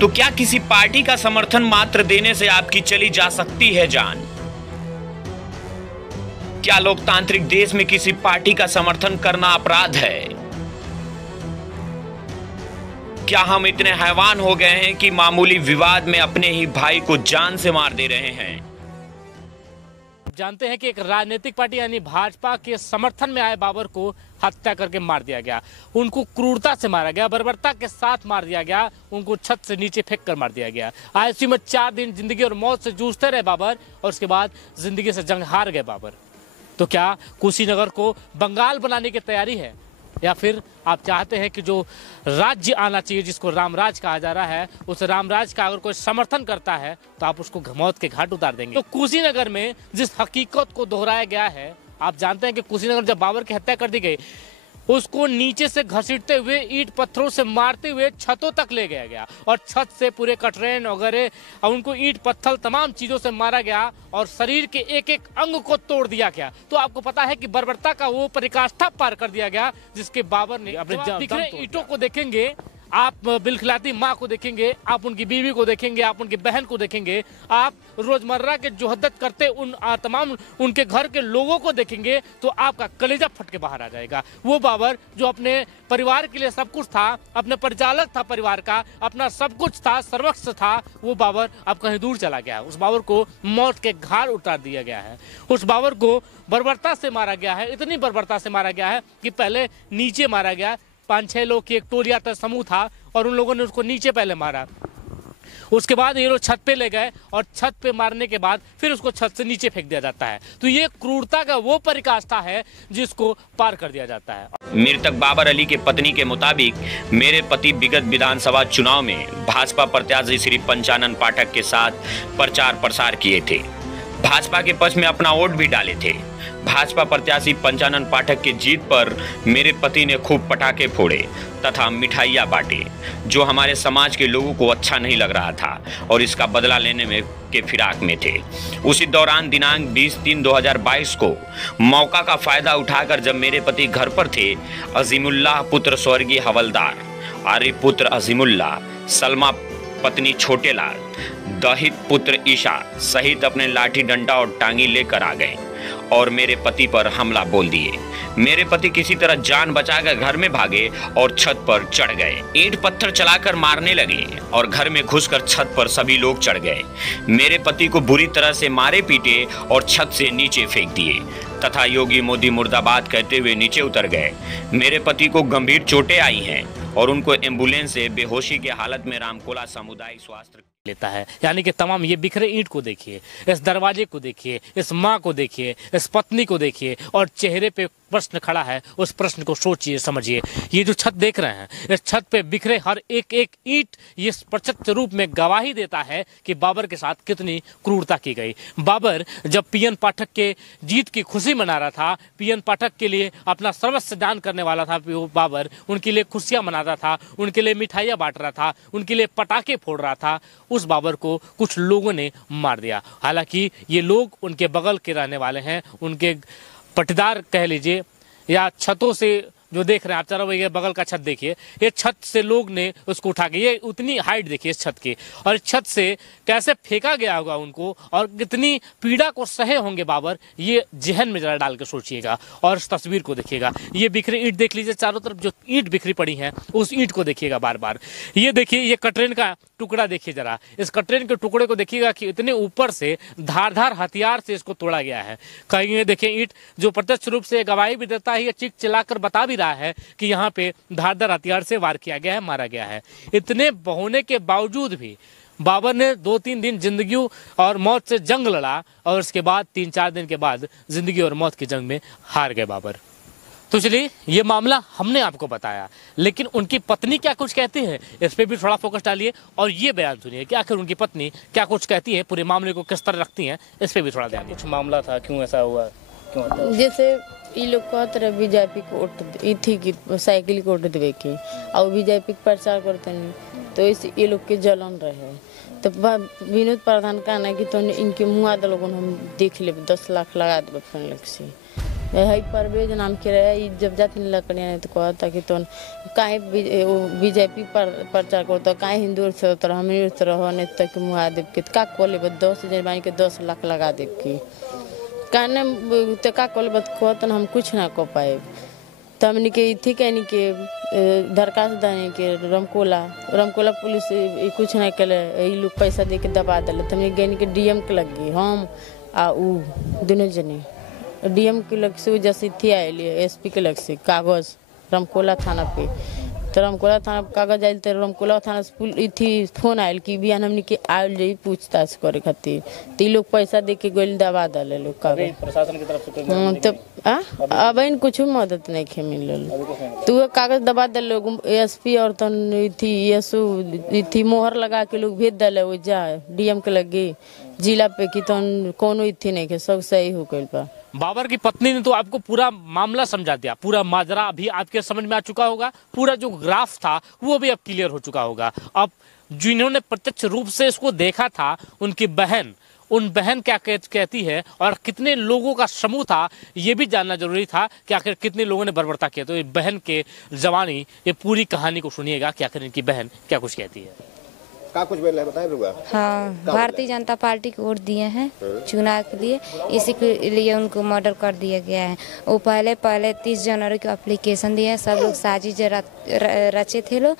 तो क्या किसी पार्टी का समर्थन मात्र देने से आपकी चली जा सकती है जान? क्या लोकतांत्रिक देश में किसी पार्टी का समर्थन करना अपराध है? क्या हम इतने हैवान हो गए हैं कि मामूली विवाद में अपने ही भाई को जान से मार दे रहे हैं? जानते हैं कि एक राजनीतिक पार्टी यानी भाजपा के समर्थन में आए बाबर को हत्या करके मार दिया गया। उनको क्रूरता से मारा गया, बर्बरता के साथ मार दिया गया, उनको छत से नीचे फेंक कर मार दिया गया। आईसीयू में 4 दिन जिंदगी और मौत से जूझते रहे बाबर और उसके बाद जिंदगी से जंग हार गए बाबर। तो क्या कुशीनगर को बंगाल बनाने की तैयारी है, या फिर आप चाहते हैं कि जो राज्य आना चाहिए जिसको रामराज कहा जा रहा है, उस रामराज का अगर कोई समर्थन करता है तो आप उसको मौत के घाट उतार देंगे? तो कुशीनगर में जिस हकीकत को दोहराया गया है, आप जानते हैं कि कुशीनगर जब बाबर की हत्या कर दी गई, उसको नीचे से घसीटते हुए ईंट पत्थरों से मारते हुए छतों तक ले गया गया और छत से पूरे कटरेन वगैरह उनको ईंट पत्थर तमाम चीजों से मारा गया और शरीर के एक एक अंग को तोड़ दिया गया। तो आपको पता है कि बर्बरता का वो पराकाष्ठा पार कर दिया गया जिसके बाबर ने अपने बिखरे ईंटों को देखेंगे, आप बिलखिलाती माँ को देखेंगे, आप उनकी बीवी को देखेंगे, आप उनकी बहन को देखेंगे, आप रोजमर्रा के जोहदत करते उन तमाम उनके घर के लोगों को देखेंगे तो आपका कलेजा फट के बाहर आ जाएगा। वो बाबर जो अपने परिवार के लिए सब कुछ था, अपने परिचालक था परिवार का, अपना सब कुछ था, सर्वस्व था, वो बाबर अब कहीं दूर चला गया। उस बाबर को मौत के घाट उतार दिया गया है। उस बाबर को बर्बरता से मारा गया है, इतनी बर्बरता से मारा गया है कि पहले नीचे मारा गया। 5-6 लोग की एक टोलिया था, समूह था और उन लोगों ने उसको नीचे पहले मारा। उसके बाद ये लोग छत पे ले गए और छत पे मारने के बाद फिर उसको छत से नीचे फेंक दिया जाता है। तो ये क्रूरता का वो पराकाष्ठा है जिसको पार कर दिया जाता है। मृतक बाबर अली के पत्नी के मुताबिक मेरे पति विगत विधानसभा चुनाव में भाजपा प्रत्याशी श्री पंचानन पाठक के साथ प्रचार प्रसार किए थे। भाजपा के पक्ष में अपना वोट भी डाले थे। भाजपा प्रत्याशी पंचानन पाठक के जीत पर मेरे पति ने खूब पटाखे फोड़े तथा मिठाइयाँ बांटे, जो हमारे समाज के लोगों को अच्छा नहीं लग रहा था और इसका बदला लेने में के फिराक में थे। उसी दौरान दिनांक 20/3/2022 को मौका का फायदा उठाकर जब मेरे पति घर पर थे, अजीमुल्लाह पुत्र स्वर्गीय हवलदार, आरिफ पुत्र अजीमुल्लाह, सलमा पत्नी छोटेलाल, दहित पुत्र ईशा सहित अपने लाठी डंडा और टांगी लेकर आ गए और मेरे पति पर हमला बोल दिए। मेरे पति किसी तरह जान बचाकर घर में भागे और छत पर चढ़ गए। ईंट पत्थर चलाकर मारने लगे और घर में घुसकर छत पर सभी लोग चढ़ गए। मेरे पति को बुरी तरह से मारे पीटे और छत से नीचे फेंक दिए तथा योगी मोदी मुर्दाबाद कहते हुए नीचे उतर गए। मेरे पति को गंभीर चोटें आई हैं और उनको एम्बुलेंस से बेहोशी की हालत में रामकोला सामुदायिक स्वास्थ्य लेता है। यानी कि तमाम ये बिखरे ईंट को देखिए, इस दरवाजे को देखिए, इस माँ को देखिए, इस पत्नी को देखिए और चेहरे पे प्रश्न खड़ा है। उस प्रश्न को सोचिए, समझिए। ये जो छत देख रहे हैं, इस छत पे बिखरे हर एक एक ईंट ये प्रत्यक्ष रूप में गवाही देता है कि बाबर के साथ कितनी क्रूरता की गई। बाबर जब पीएन पाठक के जीत की खुशी मना रहा था, पीएन पाठक के लिए अपना सर्वस्व दान करने वाला था बाबर, उनके लिए खुशियां मनाता था, उनके लिए मिठाइयां बांट रहा था, उनके लिए पटाखे फोड़ रहा था, उस बाबर को कुछ लोगों ने मार दिया। हालांकि ये लोग उनके बगल के रहने वाले हैं, उनके पटीदार कह लीजिए, या छतों से जो देख रहे हैं आप, चलो ये बगल का छत देखिए, ये छत से लोग ने उसको उठा के, ये उतनी हाइट देखिए इस छत की, और इस छत से कैसे फेंका गया होगा उनको और कितनी पीड़ा को सहे होंगे बाबर, ये जहन में जरा डाल के सोचिएगा और इस तस्वीर को देखिएगा। ये बिखरे ईंट देख लीजिए, चारों तरफ जो ईंट बिखरी पड़ी हैं उस ईंट को देखिएगा बार बार। ये देखिए, ये कटरेन का टुकड़ा देखिए जरा, इस कटरेन के टुकड़े को देखिएगा कि इतने ऊपर से धारदार हथियार से इसको तोड़ा गया है। कहीं ये देखिए ईंट जो प्रत्यक्ष रूप से गवाही भी देता है, ये चीख चिल्लाकर बता भी रहा है कि यहाँ पे धारदार हथियार से वार किया गया है, मारा गया है। इतने होने के बावजूद भी बाबर ने 2-3 दिन जिंदगी और मौत से जंग लड़ा और उसके बाद 3-4 दिन के बाद जिंदगी और मौत की जंग में हार गए बाबर। तो चलिए, ये मामला हमने आपको बताया, लेकिन उनकी पत्नी क्या कुछ कहती है इस पे भी थोड़ा फोकस डालिए और ये बयान सुनिए कि आखिर उनकी पत्नी क्या कुछ कहती है, पूरे मामले को किस तरह रखती हैं, इस पे भी थोड़ा ध्यान। कुछ मामला था, क्यों ऐसा हुआ, क्यों? जैसे ये लोग कहते रहे बीजेपी को वोट थी कि साइकिल को वोट देवे की, और बीजेपी के प्रचार करते नहीं, तो इस ये लोग के जलन रहे। तो विनोद प्रधान कहना कि तो इनके मुँह लोगों हम देख ले 10 लाख लगा देवे फ्रेंड से, है परवेज नाम के रहे जब जाते लकड़ियाँ नहीं तो कहता कि तो काहे बीजेपी प्रचार करता काहे हिंदू से तो हम से रहो नहीं तक मुहा देव के का कोले 10 हजार बानी के 10 लाख लगा देव की कहने तो का कोले कहता हम कुछ ना कर पाए तो हमने के थी कहनी के दरखास्त देने के रमकोला पुलिस कुछ नहीं कले ये लोग पैसा दे के दबा दिले तो हमने गए के डीएम के लग गई हम आ उ दोनों जने डीएम के लग से जैसे थी आए एसपी के लग से कागज रमकोला थाना पे तो रमकोला थाना कागज आयल तो रमकोला थाना से थी फोन आयल कि बिहान हमने के आयल जाई पूछताछ करे खातिर तो लोग पैसा दे के गोल दबा दिले लोग कागज प्रशासन की तरफ से कोई तो अब इन कुछ मदद नहीं खे मिलल तो कागज दबा दिले लोग एसपी और तो थी एसओ थी मोहर लगा के लोग भेज दिले वो जा डीएम के लगे जिला पे कि तो कोनो इथी नहीं के सब सही हो गइल बा। बाबर की पत्नी ने तो आपको पूरा मामला समझा दिया, पूरा माजरा अभी आपके समझ में आ चुका होगा, पूरा जो ग्राफ था वो भी अब क्लियर हो चुका होगा। अब जिन्होंने प्रत्यक्ष रूप से इसको देखा था उनकी बहन, उन बहन क्या कहती है और कितने लोगों का समूह था ये भी जानना जरूरी था कि आखिर कितने लोगों ने बर्बरता किया। तो ये बहन के जवानी ये पूरी कहानी को सुनिएगा कि आखिर इनकी बहन क्या कुछ कहती है। का कुछ बोल रहे हैं बताए। हाँ, भारतीय जनता पार्टी को वोट दिए हैं चुनाव के लिए, इसी के लिए उनको मर्डर कर दिया गया है। वो पहले 30 जनवरी को एप्लीकेशन दिए हैं, सब लोग साजिश रचे थे लोग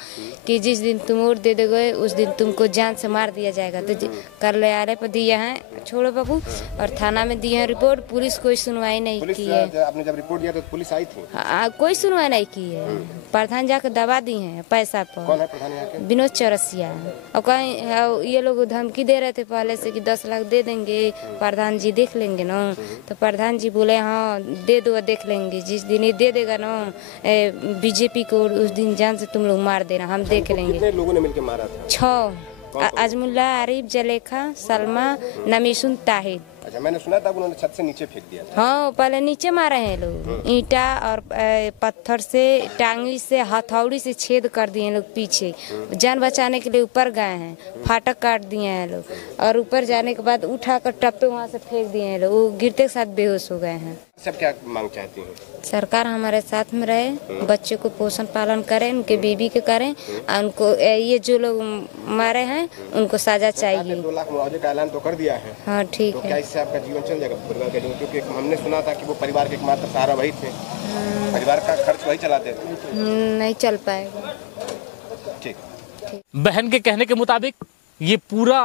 कि जिस दिन तुम वोट दे दोगे उस दिन तुमको जान से मार दिया जाएगा। तो कार्यालय पर दिए हैं छोड़ो बाबू और थाना में दिए हैं रिपोर्ट, पुलिस कोई सुनवाई नहीं की है। आपने जब रिपोर्ट दिया तो पुलिस आई थी? कोई सुनवाई नहीं की है। प्रधान जाकर दबा दी है पैसा पर। कौन है प्रधान यहाँ के? विनोद चौरसिया। और कहीं ये लोग धमकी दे रहे थे पहले से कि 10 लाख दे देंगे, प्रधान जी देख लेंगे ना। तो प्रधान जी बोले हाँ दे दो देख लेंगे, जिस दिन ये दे देगा ना बीजेपी को उस दिन जान से तुम लोग मार देना, हम देख लेंगे। कितने लोगों ने मिलकर मारा था? 6 आजमुल्ला, आरिफ, जलेखा, सलमा, नमीसुन, ताहिद। अच्छा, मैंने सुना था उन्होंने छत से नीचे फेंक दिया था। हाँ, पहले नीचे मारे हैं लोग, ईंटा और पत्थर से, टांगी से, हथौड़ी से छेद कर दिए लोग। पीछे जान बचाने के लिए ऊपर गए हैं, फाटक काट दिए हैं लोग और ऊपर जाने के बाद उठाकर टप्पे वहाँ से फेंक दिए हैं लोग। वो गिरते के साथ बेहोश हो गए हैं। सब क्या मांग चाहती हैं? सरकार हमारे साथ में रहे, बच्चे को पोषण पालन करें, उनके बीबी के करें, उनको ये जो लोग मारे हैं उनको सजा चाहिए। 2 लाख मुआवजे का ऐलान तो कर दिया है। हाँ ठीक है। क्या इससे आपका जीवन चल जाएगा परिवार के लिए? क्योंकि हमने सुना था कि वो परिवार के एकमात्र सहारा वही थे, परिवार का खर्च वही चलाते थे। नहीं चल पाएगा। ठीक। बहन के कहने के मुताबिक ये पूरा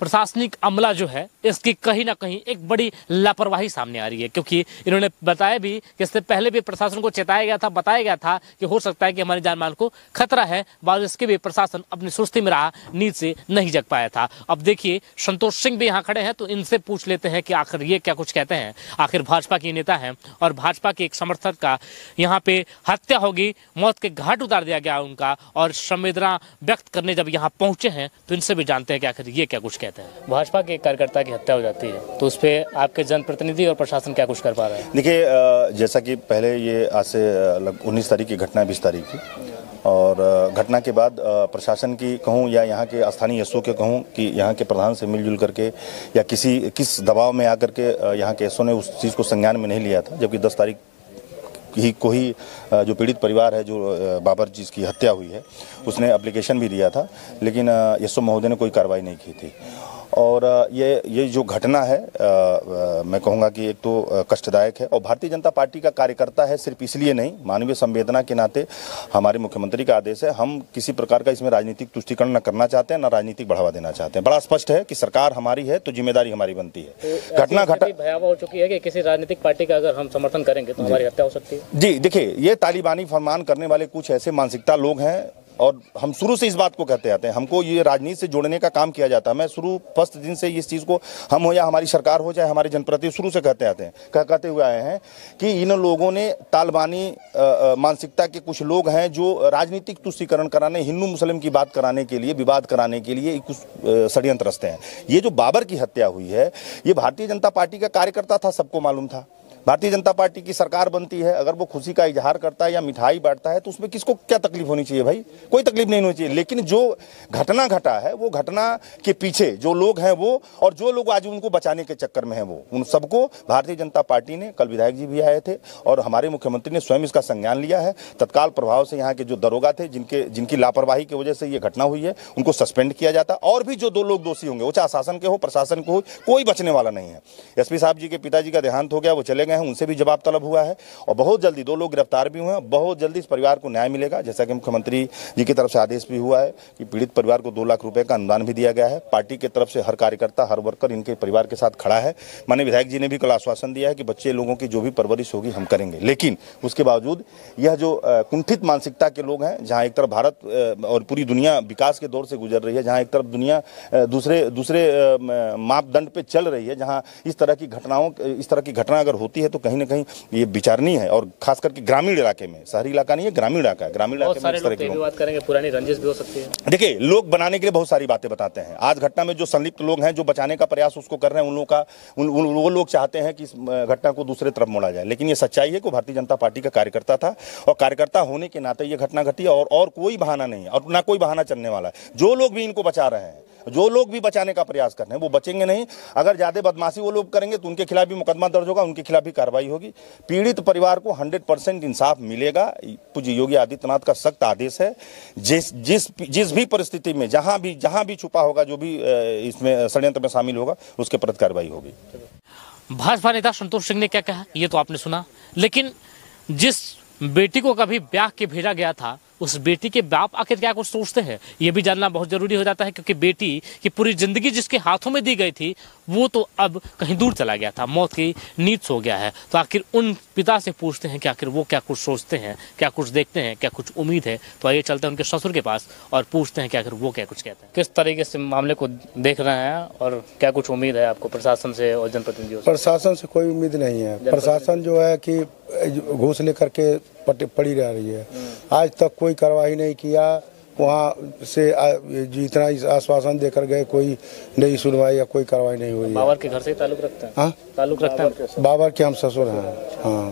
प्रशासनिक अमला जो है इसकी कहीं ना कहीं एक बड़ी लापरवाही सामने आ रही है, क्योंकि इन्होंने बताया भी कि इससे पहले भी प्रशासन को चेताया गया था, बताया गया था कि हो सकता है कि हमारी जान माल को खतरा है, बाद इसके भी प्रशासन अपनी सुस्ती में रहा, नींद से नहीं जग पाया था। अब देखिए संतोष सिंह भी यहाँ खड़े हैं तो इनसे पूछ लेते हैं कि आखिर ये क्या कुछ कहते हैं। आखिर भाजपा के नेता हैं और भाजपा के एक समर्थक का यहाँ पे हत्या होगी, मौत के घाट उतार दिया गया उनका, और संवेदना व्यक्त करने जब यहाँ पहुंचे हैं तो इनसे भी जानते हैं कि आखिर ये क्या कुछ कहते हैं। भाजपा के कार्यकर्ता की हत्या हो जाती है तो उस पर आपके जनप्रतिनिधि और प्रशासन क्या कुछ कर पा रहा है? देखिए, जैसा कि पहले ये आज से लगभग 19 तारीख की घटना 20 तारीख की, और घटना के बाद प्रशासन की कहूँ या यहाँ के स्थानीय एसओ के कहूँ कि यहाँ के प्रधान से मिलजुल करके या किस दबाव में आकर के यहाँ के एसओ ने उस चीज़ को संज्ञान में नहीं लिया था, जबकि 10 तारीख को ही जो पीड़ित परिवार है, जो बाबर जिसकी हत्या हुई है, उसने एप्लीकेशन भी दिया था, लेकिन एसओ महोदय ने कोई कार्रवाई नहीं की थी। और ये जो घटना है मैं कहूँगा कि एक तो कष्टदायक है, और भारतीय जनता पार्टी का कार्यकर्ता है सिर्फ इसलिए नहीं, मानवीय संवेदना के नाते हमारे मुख्यमंत्री का आदेश है, हम किसी प्रकार का इसमें राजनीतिक तुष्टीकरण न करना चाहते हैं, न राजनीतिक बढ़ावा देना चाहते हैं। बड़ा स्पष्ट है कि सरकार हमारी है तो जिम्मेदारी हमारी बनती है। घटना भयावह हो चुकी है कि किसी राजनीतिक पार्टी का अगर हम समर्थन करेंगे तो हमारी हत्या हो सकती है। जी देखिए, ये तालिबानी फरमान करने वाले कुछ ऐसे मानसिकता लोग हैं, और हम शुरू से इस बात को कहते आते हैं, हमको ये राजनीति से जोड़ने का काम किया जाता है। मैं शुरू फर्स्ट दिन से इस चीज़ को, हम हो या हमारी सरकार हो चाहे हमारे जनप्रतिनिधि, शुरू से कहते हुए आए हैं कि इन लोगों ने तालिबानी मानसिकता के कुछ लोग हैं जो राजनीतिक तुष्टीकरण कराने, हिंदू मुस्लिम की बात कराने के लिए, विवाद कराने के लिए कुछ षड्यंत्र रचते हैं। ये जो बाबर की हत्या हुई है, ये भारतीय जनता पार्टी का कार्यकर्ता था, सबको मालूम था। भारतीय जनता पार्टी की सरकार बनती है, अगर वो खुशी का इजहार करता है या मिठाई बांटता है तो उसमें किसको क्या तकलीफ होनी चाहिए भाई? कोई तकलीफ नहीं होनी चाहिए। लेकिन जो घटना घटा है वो घटना के पीछे जो लोग हैं वो, और जो लोग आज उनको बचाने के चक्कर में हैं वो, उन सबको भारतीय जनता पार्टी ने, कल विधायक जी भी आए थे और हमारे मुख्यमंत्री ने स्वयं इसका संज्ञान लिया है। तत्काल प्रभाव से यहाँ के जो दरोगा थे जिनकी लापरवाही की वजह से ये घटना हुई है उनको सस्पेंड किया जाता, और भी जो 2 लोग दोषी होंगे, वो चाहे शासन के हो प्रशासन के हो, कोई बचने वाला नहीं है। एसपी साहब जी के पिताजी का देहांत हो गया, वो चले गए हैं, उनसे भी जवाब तलब हुआ है और बहुत जल्दी 2 लोग गिरफ्तार भी हुए हैं। बहुत जल्दी इस परिवार को न्याय मिलेगा, जैसा कि मुख्यमंत्री जी की तरफ से आदेश भी हुआ है कि पीड़ित परिवार को 2 लाख रुपए का अनुदान भी दिया गया है। पार्टी की तरफ से हर कार्यकर्ता, हर वर्कर इनके परिवार के साथ खड़ा है। माननीय विधायक जी ने भी कल आश्वासन दिया है कि बच्चे लोगों की जो भी परवरिश होगी हम करेंगे। लेकिन उसके बावजूद यह जो कुंठित मानसिकता के लोग हैं, जहां एक तरफ भारत और पूरी दुनिया विकास के दौर से गुजर रही है, जहां एक तरफ दुनिया दूसरे मापदंड पे चल रही है, जहां इस तरह की घटना अगर होती है तो कहीं ना कहीं ये विचारणीय है। और खास करके ग्रामीण इलाके में, शहरी इलाका नहीं है, ग्रामीण इलाका है। ग्रामीण इलाके में इस तरह की बात करेंगे, पुरानी रंजिश भी हो सकती है। देखिए, लोग बनाने के लिए बहुत सारी बातें बताते हैं। आज घटना में जो संलिप्त लोग हैं, जो बचाने का प्रयास उसको कर रहे हैं, वो लोग चाहते हैं कि इस घटना को दूसरे तरफ मोड़ा जाए। लेकिन ये सच्चाई है कि भारतीय जनता पार्टी का कार्यकर्ता था और कार्यकर्ता होने के नाते ये घटना घटी और कोई बहाना नहीं है और ना कोई बहाना चलने वाला है। जो लोग भी इनको बचा रहे हैं, जो लोग भी बचाने का प्रयास कर रहे हैं, वो बचेंगे नहीं। अगर ज्यादा बदमाशी वो लोग करेंगे तो उनके खिलाफ भी मुकदमा दर्ज होगा, उनके खिलाफ भी कार्रवाई होगी। पीड़ित परिवार को 100% इंसाफ मिलेगा। पूज्य योगी आदित्यनाथ का सख्त आदेश है, जिस भी परिस्थिति में जहां भी छुपा होगा, जो भी इसमें षड्यंत्र में शामिल होगा, उसके प्रति कार्रवाई होगी। भाजपा नेता संतोष सिंह ने क्या कहा ये तो आपने सुना, लेकिन जिस बेटी को कभी ब्याह के भेजा गया था, उस बेटी के बाप आखिर क्या कुछ सोचते हैं, ये भी जानना बहुत जरूरी हो जाता है। क्योंकि बेटी की पूरी जिंदगी जिसके हाथों में दी गई थी, वो तो अब कहीं दूर चला गया था, मौत की नींद सो गया है। तो आखिर उन पिता से पूछते हैं कि आखिर वो क्या कुछ सोचते हैं, क्या कुछ देखते हैं, क्या कुछ उम्मीद है। तो आइए चलते हैं उनके ससुर के पास और पूछते हैं कि आखिर वो क्या कुछ कहते हैं। किस तरीके से मामले को देख रहे हैं और क्या कुछ उम्मीद है आपको प्रशासन से और जनप्रतिनिधियों से? प्रशासन से कोई उम्मीद नहीं है। प्रशासन जो है कि घूस लेकर के पड़ी रह रही है। आज तक कोई कार्रवाई नहीं किया। वहाँ से जितना आश्वासन देकर गए, कोई नई सुनवाई या कोई कार्रवाई नहीं हुई है। बाबर के घर से ताल्लुक रखते हैं? हाँ, ताल्लुक रखते हैं। बाबर के हम ससुर हैं। हाँ,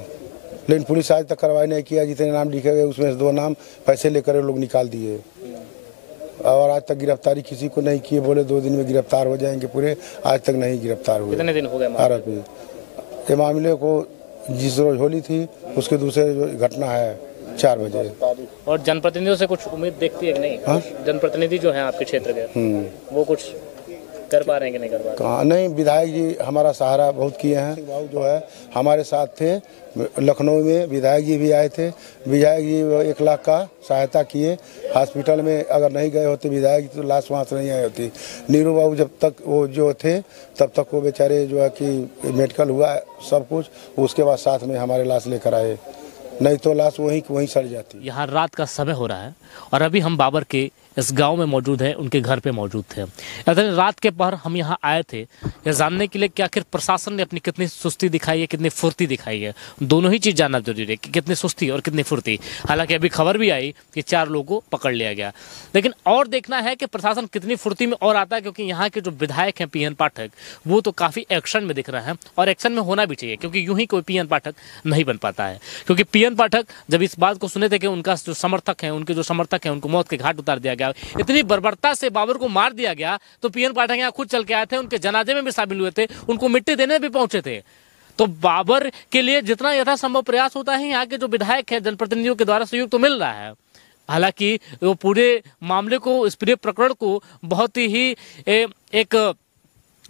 लेकिन पुलिस आज तक कार्रवाई नहीं किया। जितने नाम लिखे गए उसमें से 2 नाम पैसे लेकर लोग निकाल दिए और आज तक गिरफ्तारी किसी को नहीं किए। बोले 2 दिन में गिरफ्तार हो जाएंगे पूरे, आज तक नहीं गिरफ्तार हुए। कितने दिन हो गए आरोपी? ये मामले को जिस रोज होली थी उसके दूसरे जो घटना है 4 बजे। और जनप्रतिनिधियों से कुछ उम्मीद देखती है कि नहीं? हाँ? जनप्रतिनिधि जो हैं आपके क्षेत्र के, वो कुछ कर पा रहे हैं कि नहीं कर पा रहे? नहीं, विधायक जी हमारा सहारा बहुत किए हैं। बाबू जो है हमारे साथ थे लखनऊ में, विधायक जी भी आए थे। विधायक जी 1 लाख का सहायता किए। हॉस्पिटल में अगर नहीं गए होते विधायक जी तो लाश वहाँ से नहीं आई होती। नीरू बाबू जब तक वो जो थे तब तक वो बेचारे जो है कि मेडिकल हुआ सब कुछ, उसके बाद साथ में हमारे लाश लेकर आए, नहीं तो लाश वहीं सड़ जाती। यहाँ रात का समय हो रहा है और अभी हम बाबर के इस गांव में मौजूद है, उनके घर पे मौजूद थे। रात के पहर हम यहाँ आए थे ये जानने के लिए कि आखिर प्रशासन ने अपनी कितनी सुस्ती दिखाई है, कितनी फुर्ती दिखाई है। दोनों ही चीज जानना जरूरी है कि कितनी सुस्ती और कितनी फुर्ती। हालांकि अभी खबर भी आई कि 4 लोगों को पकड़ लिया गया, लेकिन और देखना है कि प्रशासन कितनी फुर्ती में और आता है। क्योंकि यहाँ के जो विधायक हैं पीएन पाठक, वो तो काफी एक्शन में दिख रहे हैं और एक्शन में होना भी चाहिए, क्योंकि यूं ही कोई पीएन पाठक नहीं बन पाता है। क्योंकि पीएन पाठक जब इस बात को सुने थे कि उनका जो समर्थक है, उनके जो समर्थक हैं, उनको मौत के घाट उतार दिया गया, इतनी बर्बरता से बाबर को मार दिया गया, तो पीएन पाठक यहाँ खुद चल के आए थे, उनके जनाजे में भी शामिल हुए थे, उनको मिट्टी देने भी पहुंचे थे। तो बाबर के लिए जितना यथासंभव प्रयास होता है, यहाँ के जो विधायक हैं जनप्रतिनिधियों के द्वारा सहयोग तो मिल रहा है। हालांकि वो पूरे मामले को, इस पूरे प्रकरण को बहुत ही एक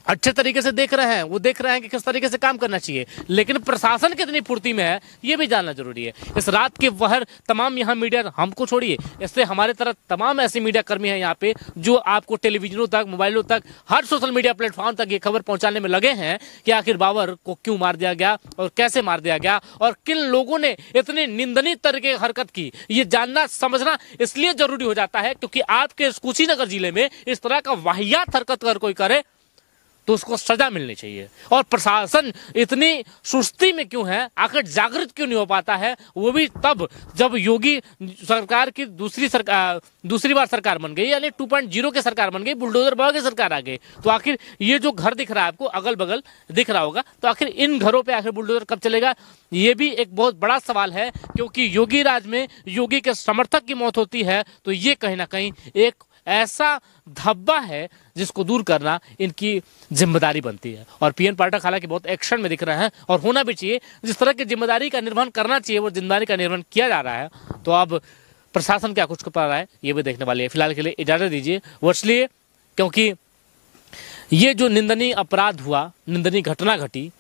अच्छे तरीके से देख रहे हैं। वो देख रहे हैं कि किस तरीके से काम करना चाहिए, लेकिन प्रशासन कितनी फुर्ती में है ये भी जानना जरूरी है। इस रात के वहर तमाम यहाँ मीडिया, हमको छोड़िए, इससे हमारे तरह तमाम ऐसे मीडिया कर्मी हैं यहाँ पे जो आपको टेलीविजनों तक, मोबाइलों तक, हर सोशल मीडिया प्लेटफॉर्म तक ये खबर पहुंचाने में लगे हैं कि आखिर बाबर को क्यों मार दिया गया और कैसे मार दिया गया और किन लोगों ने इतनी निंदनीय तरीके की हरकत की। ये जानना समझना इसलिए जरूरी हो जाता है क्योंकि आपके कुशीनगर जिले में इस तरह का वाहियात हरकत अगर कोई करे तो उसको सजा मिलनी चाहिए। और प्रशासन इतनी सुस्ती में क्यों है, आखिर जागृत क्यों नहीं हो पाता है, वो भी तब जब योगी सरकार की दूसरी बार सरकार बन गई, यानी 2.0 की सरकार बन गई, बुलडोजर बाबा की सरकार आ गई। तो आखिर ये जो घर दिख रहा है आपको, अगल बगल दिख रहा होगा, तो आखिर इन घरों पे आखिर बुलडोजर कब चलेगा, ये भी एक बहुत बड़ा सवाल है। क्योंकि योगी राज में योगी के समर्थक की मौत होती है तो ये कहीं ना कहीं एक ऐसा धब्बा है जिसको दूर करना इनकी जिम्मेदारी बनती है। और पीएन पाठक हालांकि बहुत एक्शन में दिख रहे हैं और होना भी चाहिए। जिस तरह की जिम्मेदारी का निर्वहन करना चाहिए वो जिम्मेदारी का निर्वहन किया जा रहा है। तो अब प्रशासन क्या कुछ कर पा रहा है ये भी देखने वाले है। फिलहाल के लिए इजाजत दीजिए इसलिए क्योंकि ये जो निंदनीय अपराध हुआ, निंदनीय घटना घटी,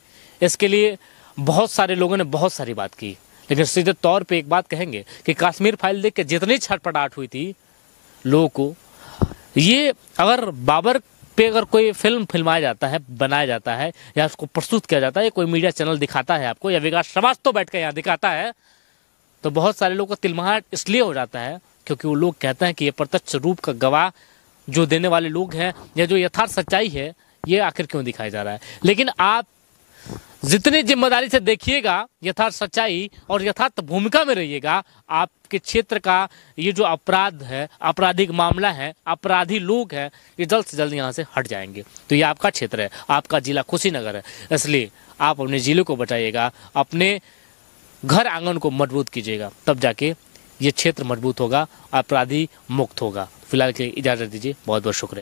इसके लिए बहुत सारे लोगों ने बहुत सारी बात की, लेकिन सीधे तौर पे एक बात कहेंगे कि कश्मीर फाइल देख के जितनी छटपटाहट हुई थी लोगों को, ये अगर बाबर पे अगर कोई फिल्म फिल्माया जाता है, बनाया जाता है या उसको प्रस्तुत किया जाता है, कोई मीडिया चैनल दिखाता है आपको या विकास श्रीवास्तव बैठ कर यहाँ दिखाता है, तो बहुत सारे लोगों का तिलमहाट इसलिए हो जाता है क्योंकि वो लोग कहते हैं कि ये प्रत्यक्ष रूप का गवाह जो देने वाले लोग हैं या जो यथार्थ सच्चाई है ये आखिर क्यों दिखाया जा रहा है। लेकिन आप जितनी जिम्मेदारी से देखिएगा यथार्थ सच्चाई और यथार्थ भूमिका में रहिएगा, आपके क्षेत्र का ये जो अपराध है, आपराधिक मामला है, अपराधी लोग हैं, ये जल्द से जल्द यहाँ से हट जाएंगे। तो ये आपका क्षेत्र है, आपका जिला कुशीनगर है, इसलिए आप अपने जिले को बचाइएगा, अपने घर आंगन को मजबूत कीजिएगा, तब जाके ये क्षेत्र मजबूत होगा, अपराधी मुक्त होगा। फिलहाल के लिए इजाजत दीजिए, बहुत बहुत शुक्रिया।